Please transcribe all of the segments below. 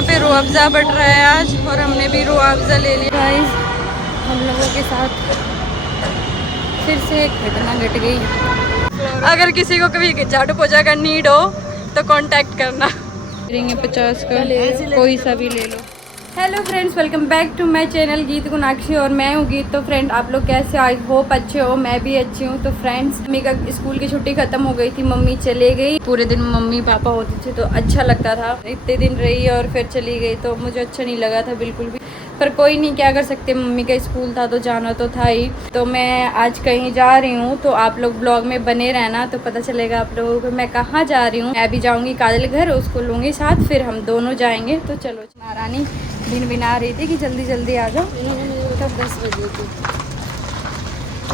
यहाँ पे रूह अफ़ज़ा बट रहा है आज, और हमने भी रूह अफ़ज़ा ले लिया। गाइस हम लोगों के साथ फिर से एक घटना घट गई। अगर किसी को कभी झाड़ू पोछा का नीड हो तो कांटेक्ट करना। 50 का कोई सा भी ले लो। Hello friends, welcome back to my channel Geet Gunakshi, और मैं हूँ गीत। तो फ्रेंड आप लोग कैसे? आई होप अच्छे हो, मैं भी अच्छी हूँ। तो फ्रेंड्स मम्मी का स्कूल की छुट्टी खत्म हो गई थी, मम्मी चले गई। पूरे दिन मम्मी पापा होते थे तो अच्छा लगता था। इतने दिन रही और फिर चली गई तो मुझे अच्छा नहीं लगा था बिल्कुल भी, पर कोई नहीं, क्या कर सकते, मम्मी का स्कूल था तो जाना तो था ही। तो मैं आज कहीं जा रही हूँ, तो आप लोग ब्लॉग में बने रहना तो पता चलेगा आप लोगों को मैं कहाँ जा रही हूँ। मैं भी जाऊँगी काजल घर, उसको लूँगी साथ, फिर हम दोनों जाएंगे। तो चलो। महारानी दिन बिना रही थी कि जल्दी जल्दी आ जाओ। तब 10 बजे थी।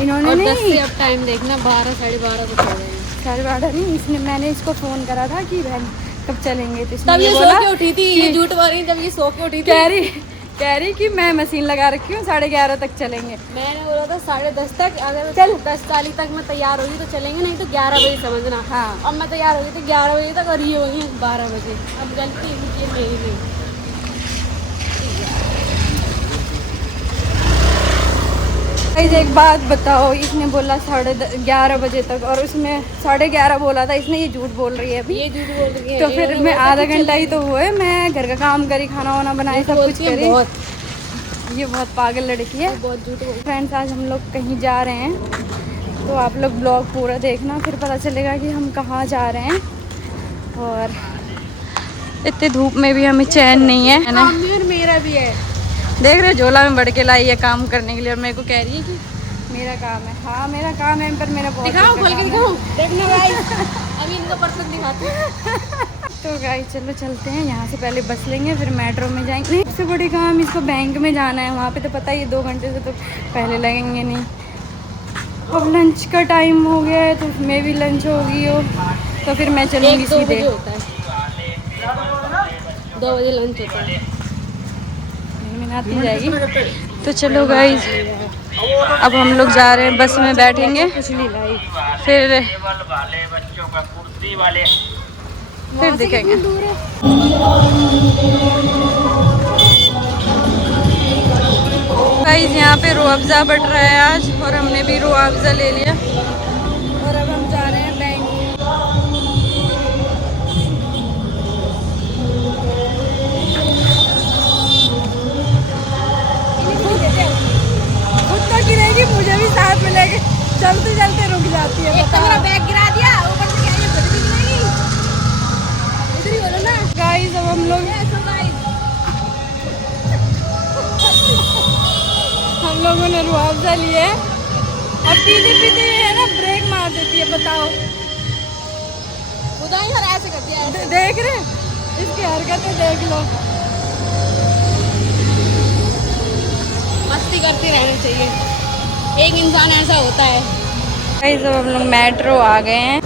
इन्होंने और 10 नहीं, से अब टाइम देखना 12 साढ़े 12 को छोड़ देंगे। 12:30 नहीं, इसने मैंने इसको फ़ोन करा था कि बहन कब चलेंगे, तो इसने तब ये बोला सो के उठी थी, ये झूठ बोल रही जब ये सो के उठी थी। कह रही कि मैं मशीन लगा रखी हूँ, 11:30 तक चलेंगे। मैंने बोला था 10:30 तक, अगर चल 10:40 तक मैं तैयार होगी तो चलेंगे, नहीं तो 11 बजे समझना। हाँ, अब मैं तैयार होगी तो 11 बजे तक, और ये होगी 12 बजे। अब गलती मुझे मेरी। गाइस एक बात बताओ, इसने बोला 11:30 बजे तक, और उसमें 11:30 बोला था। इसने ये झूठ बोल रही है अभी। ये झूठ बोल रही है। तो फिर मैं आधा घंटा ही तो हुआ है, मैं घर का काम करी, खाना वाना बनाए, सब कुछ करी। ये बहुत पागल लड़की है, बहुत झूठ बोल। फ्रेंड्स आज हम लोग कहीं जा रहे हैं, तो आप लोग ब्लॉग पूरा देखना, फिर पता चलेगा कि हम कहाँ जा रहे हैं। और इतनी धूप में भी हमें चैन नहीं है ना। और मेरा भी है। देख रहे झोला में बढ़ के लाई है काम करने के लिए, और मेरे को कह रही है कि मेरा काम है। हाँ मेरा काम है, पर मेरा बहुत दिखाओ, खोल के दिखाओ, देखना गाइस। अभी इनका पर्सन दिखाते हैं। तो गाइस चलो चलते हैं। यहाँ से पहले बस लेंगे, फिर मेट्रो में जाएंगे। नहीं, सबसे बड़ी काम इसको बैंक में जाना है, वहाँ पे तो पता ही है 2 घंटे से तो पहले लगेंगे नहीं। अब लंच का टाइम हो गया है, तो उसमें भी लंच हो गई हो, तो फिर मैं चलूँगी सीधे। 2 बजे लंच होता है। आती जाएगी। तो चलो गाइस, अब हम लोग जा रहे हैं, बस में बैठेंगे, फिर दिखेंगे। गाइस यहाँ पे रूह अफ़ज़ा बट रहा है आज, और हमने भी रूह अफ़ज़ा ले लिया, और अब हम जा रहे हैं बैंक। गिरेगी, मुझे भी साथ में लेके चलते चलते रुक जाती है। एक तो मेरा बैग गिरा दिया, ऊपर से क्या ये खुद भी गिरेगी। इधर ही बोलो ना गाइस। अब हम लोग हम लोगों ने रूह अफ़ज़ा लिए है, अब पीते पीते है ना ब्रेक मार देती है। बताओ, खुदा ही और ऐसे कर दिया ऐसे। देख रहे इसकी हरकतें देख लो। मस्ती करते रहना चाहिए, एक इंसान ऐसा होता है। गाइस अब हम लोग मेट्रो आ गए हैं।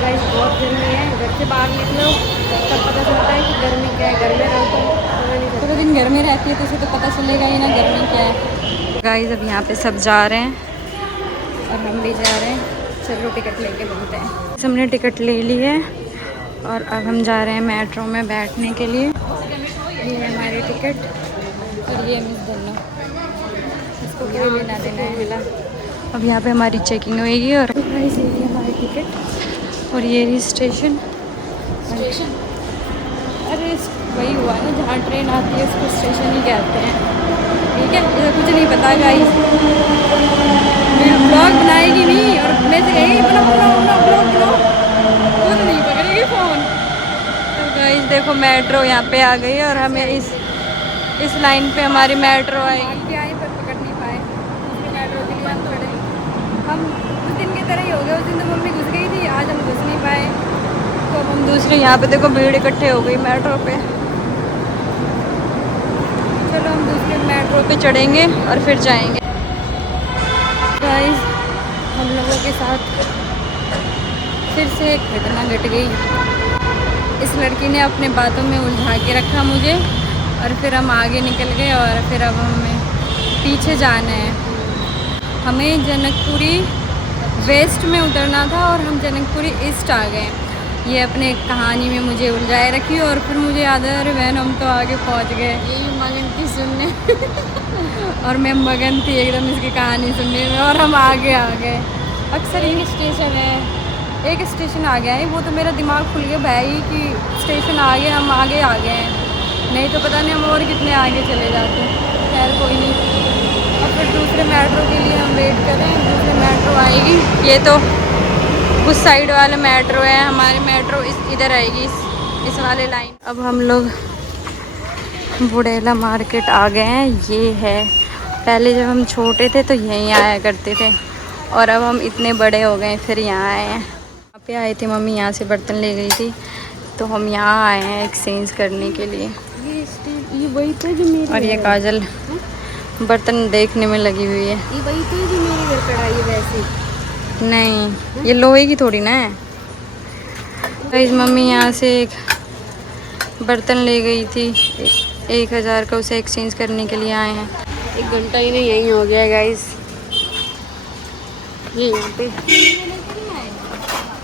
गाइस बहुत गर्मी है, घर से बाहर निकलो तब पता चलता है कि गर्मी क्या है। घर में रहो तो पूरे दिन गर्मी रहती है, तो इसे तो पता चलेगा ही ना गर्मी क्या है। गाइस अब यहाँ पे सब जा रहे हैं, और हम भी जा रहे हैं। चलो टिकट लेके बनते हैं। हमने टिकट ले ली है, और अब हम जा रहे हैं मेट्रो में बैठने के लिए। ये है हमारी टिकट, और ये मिस दोनों, इसको कोई लेना देना है मिला। अब यहाँ पे हमारी चेकिंग होगी, और ये हमारी टिकट, और ये रही स्टेशन। अरे वही हुआ ना, जहाँ ट्रेन आती है उसको स्टेशन ही कहते हैं, ठीक है। इसे कुछ नहीं पता गाइस, मैं ब्लॉग बनाएगी नहीं, और मैं से कहेगी बनाओ ब्लॉग बनाओ, खुद नहीं पकड़ेगी फ़ोन। तो गाइस देखो मेट्रो यहाँ पे आ गई है, और हमें इस लाइन पे हमारी मेट्रो आएगी। आए पर पकड़ नहीं पाए मेट्रो के लिए, हम थोड़े हम उस दिन की तरह ही हो गए। उस दिन तो मम्मी घुस गई थी, आज हम घुस नहीं पाए, तो अब हम दूसरे यहाँ पे देखो भीड़ इकट्ठे हो गई मेट्रो पे। चलो हम दूसरे मेट्रो पे चढ़ेंगे और फिर जाएंगे। गाइस हम लोगों के साथ फिर से एक घटना घट गई। इस लड़की ने अपने बातों में उलझा के रखा मुझे, और फिर हम आगे निकल गए, और फिर अब हमें पीछे जाना है। हमें जनकपुरी वेस्ट में उतरना था और हम जनकपुरी ईस्ट आ गए। ये अपने कहानी में मुझे उलझाए रखी और फिर मुझे याद है अरे बहन हम तो आगे पहुंच गए। यही मगन की सुनने और मैं मगन थी एकदम इसकी कहानी सुनने में और हम आगे आ गए। अक्सर एक स्टेशन है, एक स्टेशन आ गया है, वो तो मेरा दिमाग खुल गया भाई कि स्टेशन आ गए, हम आगे आ गए हैं, नहीं तो पता नहीं हम और कितने आगे चले जाते। खैर कोई नहीं, और फिर दूसरे मेट्रो के लिए हम वेट करें, दूसरी मेट्रो आएगी। ये तो उस साइड वाले मेट्रो है, हमारी मेट्रो इधर आएगी इस वाले लाइन। अब हम लोग बुड़ेला मार्केट आ गए हैं। ये है, पहले जब हम छोटे थे तो यहीं आया करते थे और अब हम इतने बड़े हो गए फिर यहाँ आए हैं। यहाँ पे आए थे, मम्मी यहाँ से बर्तन ले गई थी तो हम यहाँ आए हैं एक्सचेंज करने के लिए। ये वही तो जो मेरे और ये काजल बर्तन देखने में लगी हुई है। ये वही तो जो मेरे घर पर आई है वैसे। नहीं, ये लोहे की थोड़ी ना है। गाइस मम्मी यहाँ से एक बर्तन ले गई थी 1000 का, उसे एक्सचेंज करने के लिए आए हैं। 1 घंटा ही नहीं यहीं हो गया गाइस। ये यहाँ पे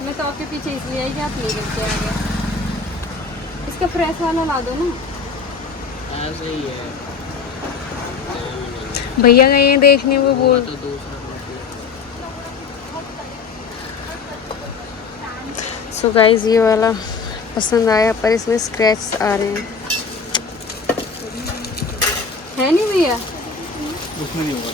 मैं तो आपके पीछे इसलिए आई कि आप ले करके आ गए। इसका फ्रेश वाला ला दो ना। ऐसे ही है भैया गए हैं देखने, वो बोल तो दूसरा सो गाइस ये वाला पसंद आया पर इसमें स्क्रैच आ रहे हैं। है नहीं भैया, उसमें नहीं होगा।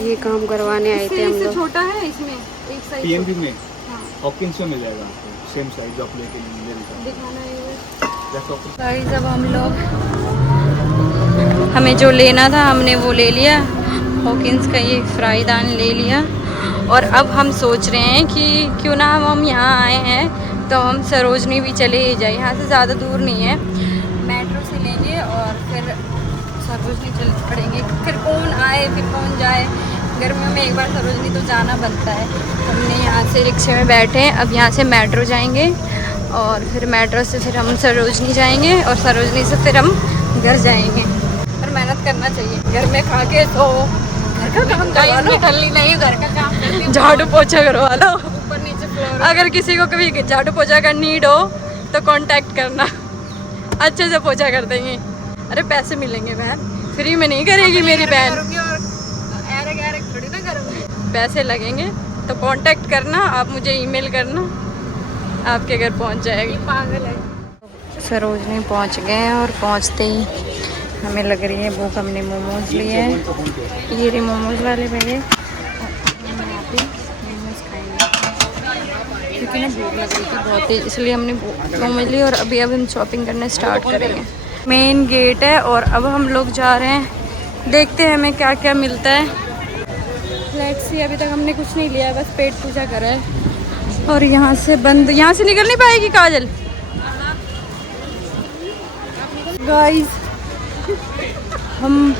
ये काम करवाने आए थे हम इससे लोग। छोटा है इसमें एक साइज पीएनबी में हाँ। हॉकिंस में मिल जाएगा आपको, सेम साइज जो आप लेके ले दिखाना है लीजिए। अब हम लोग, हमें जो लेना था हमने वो ले लिया, हॉकिंस का ये फ्राई दान ले लिया। और अब हम सोच रहे हैं कि क्यों ना हम यहाँ आए हैं तो हम सरोजनी भी चले ही जाए, यहाँ से ज़्यादा दूर नहीं है, मेट्रो से लेंगे और फिर सरोजनी चल पड़ेंगे। फिर कौन आए फिर कौन जाए, गर्मियों में एक बार सरोजनी तो जाना बनता है। हमने यहाँ से रिक्शे में बैठे हैं, अब यहाँ से मेट्रो जाएंगे और फिर मेट्रो से फिर हम सरोजनी जाएंगे और सरोजनी से फिर हम घर जाएंगे। पर मेहनत करना चाहिए, घर में खा के तो घर का काम करवा लो, नहीं घर का काम करती हूँ। झाड़ू पोछा करवा लो। ऊपर नीचे फ्लोर। अगर किसी को कभी झाड़ू पोछा का नीड हो तो कांटेक्ट करना, अच्छे से पोछा कर देंगे। अरे पैसे मिलेंगे बहन, फ्री में नहीं करेगी मेरी बहन, थोड़ी ना करूँगी। पैसे लगेंगे तो कांटेक्ट करना, आप मुझे ईमेल करना, आपके घर पहुंच जाएगी। पागल है। सरोजनी पहुंच गए हैं और पहुंचते ही हमें लग रही है भूख। हमने मोमोज लिए हैं, ये रही मोमोज वाले भैया, मोमोज खाएंगे क्योंकि ना भूख लग रही थी बहुत तेज, इसलिए हमने मोमोज लिए। और अभी हम शॉपिंग करना स्टार्ट करेंगे। मेन गेट है और अब हम लोग जा रहे हैं, देखते हैं हमें क्या क्या मिलता है। लेट्स सी, अभी तक हमने कुछ नहीं लिया, बस पेट पूजा करा है। और यहाँ से बंद, यहाँ से निकल नहीं पाएगी काजल। गाइस हम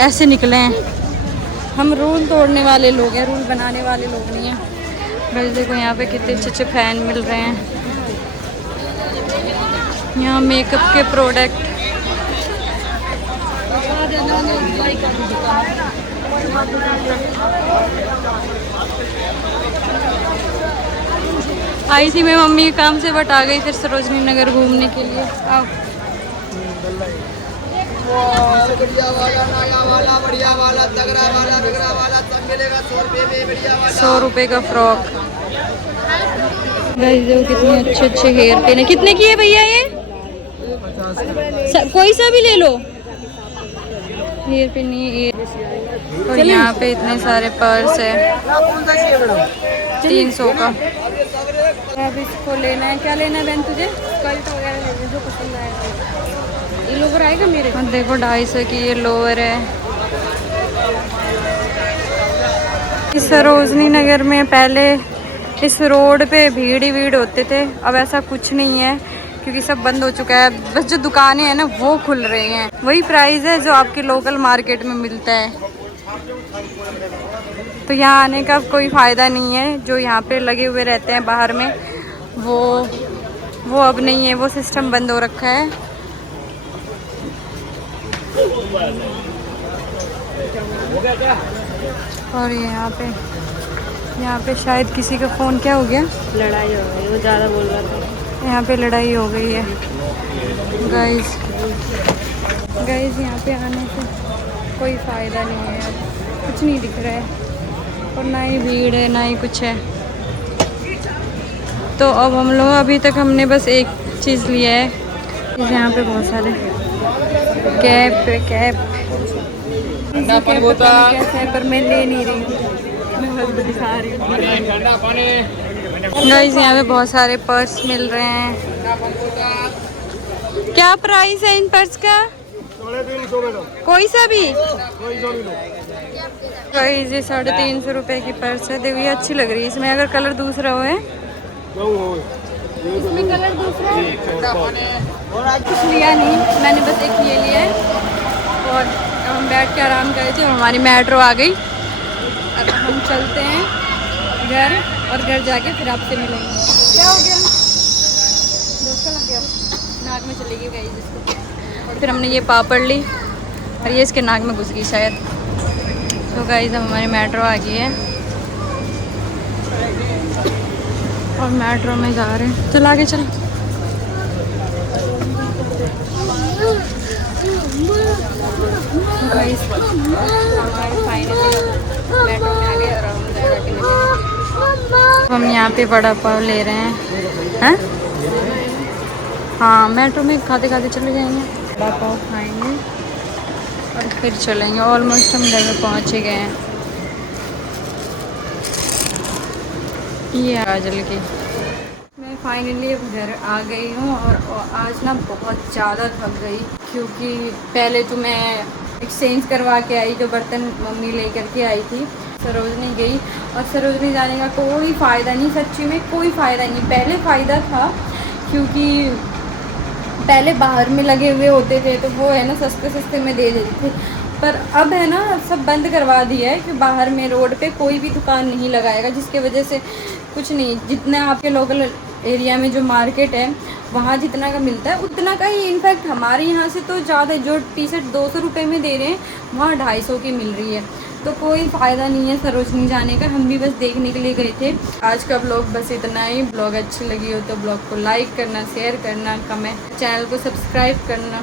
ऐसे निकले हैं, हम रूल तोड़ने वाले लोग हैं, रूल बनाने वाले लोग नहीं हैं। गाइस देखो यहाँ पे कितने अच्छे अच्छे फैन मिल रहे हैं, यहाँ मेकअप के प्रोडक्ट। आई थी मैं मम्मी के काम से, बट आ गई फिर सरोजनी नगर घूमने के लिए। आओ। बढ़िया वाला, नागा वाला, बढ़िया वाला, तगड़ा वाला, तगड़ा वाला, सब मिलेगा 100 रुपये में। बढ़िया वाला 100 रुपये का फ्रॉक। गाइस देखो कितने अच्छे अच्छे हेयर पिन है। कितने की है भैया ये? कोई सा भी ले लो। हेयर पिन ये, और यहाँ पे इतने सारे पर्स है, 300 का। अब इसको लेना है, क्या लेना है बहन तुझे? स्कर्ट वगैरह लेने जो पसंद आएगा। ये लोग आएगा मेरे और देखो 250 की ये लोअर है। इस सरोजनी नगर में पहले इस रोड पे भीड़ ही भीड़ होते थे, अब ऐसा कुछ नहीं है क्योंकि सब बंद हो चुका है। बस जो दुकानें हैं ना वो खुल रही हैं, वही प्राइस है जो आपके लोकल मार्केट में मिलता है। तो यहाँ आने का कोई फ़ायदा नहीं है। जो यहाँ पे लगे हुए रहते हैं बाहर में वो अब नहीं है, वो सिस्टम बंद हो रखा है। और यहाँ पे शायद किसी का फ़ोन क्या हो गया, लड़ाई हो गई, वो ज़्यादा बोल रहा था। यहाँ पे लड़ाई हो गई है गाइस। यहाँ पे आने से कोई फ़ायदा नहीं है यार, कुछ नहीं दिख रहा है और ना ही भीड़ है ना ही कुछ है। तो अब हम लोग अभी तक हमने बस एक चीज़ लिया है। यहाँ पे बहुत सारे कैप कैसे है, पर मैं ले नहीं रही हूँ, मैं बस दिखा रही हूँ। गाइस यहाँ पे बहुत सारे पर्स मिल रहे हैं। क्या प्राइस है इन पर्स का? 350 कोई सा भी? गाइस ये 350 रुपये की पर्स है। देखो ये अच्छी लग रही है, इसमें अगर कलर दूसरा हो है, इसमें कलर दूसरा है। कुछ लिया नहीं, मैंने बस एक ये लिया है और हम बैठ के आराम कर रहे थे और हमारी मेट्रो आ गई। अब हम चलते हैं घर और घर जाके फिर आपसे मिलेंगे। क्या हो गया? धक्का लग गया, नाक में चली गई गाइस इसको। फिर हमने ये पापड़ ली और ये इसके नाक में घुस गई शायद। तो गाइस अब हमारी मेट्रो आ गई है और मेट्रो में जा रहे हैं। चल आगे चल। गाइस हमारे फाइनली मेट्रो में आ गए और हम यहाँ पे वड़ा पाव ले रहे हैं। हैं? हाँ मेट्रो में खाते खाते चले जाएंगे, वड़ा पाव खाएंगे और फिर चलेंगे। ऑलमोस्ट हम घर में पहुँच ही गए हैं। ये काजल की। मैं फाइनली अब घर आ गई हूँ और आज ना बहुत ज़्यादा थक गई, क्योंकि पहले तो मैं एक्सचेंज करवा के आई, जो बर्तन मम्मी लेकर के आई थी। सरोजनी गई और सरोजनी जाने का कोई फ़ायदा नहीं, सच्ची में कोई फ़ायदा नहीं। पहले फ़ायदा था क्योंकि पहले बाहर में लगे हुए होते थे तो वो है ना सस्ते में दे देते थे, पर अब है ना सब बंद करवा दिया है कि बाहर में रोड पे कोई भी दुकान नहीं लगाएगा, जिसके वजह से कुछ नहीं, जितना आपके लोकल एरिया में जो मार्केट है वहाँ जितना का मिलता है उतना का ही, इनफैक्ट हमारे यहाँ से तो ज़्यादा, जो टी शर्ट 200 रुपये में दे रहे हैं वहाँ 250 की मिल रही है। तो कोई फ़ायदा नहीं है सरोजनी जाने का, हम भी बस देखने के लिए गए थे। आज का ब्लॉग बस इतना ही। ब्लॉग अच्छी लगी हो तो ब्लॉग को लाइक करना, शेयर करना, कमेंट, चैनल को सब्सक्राइब करना।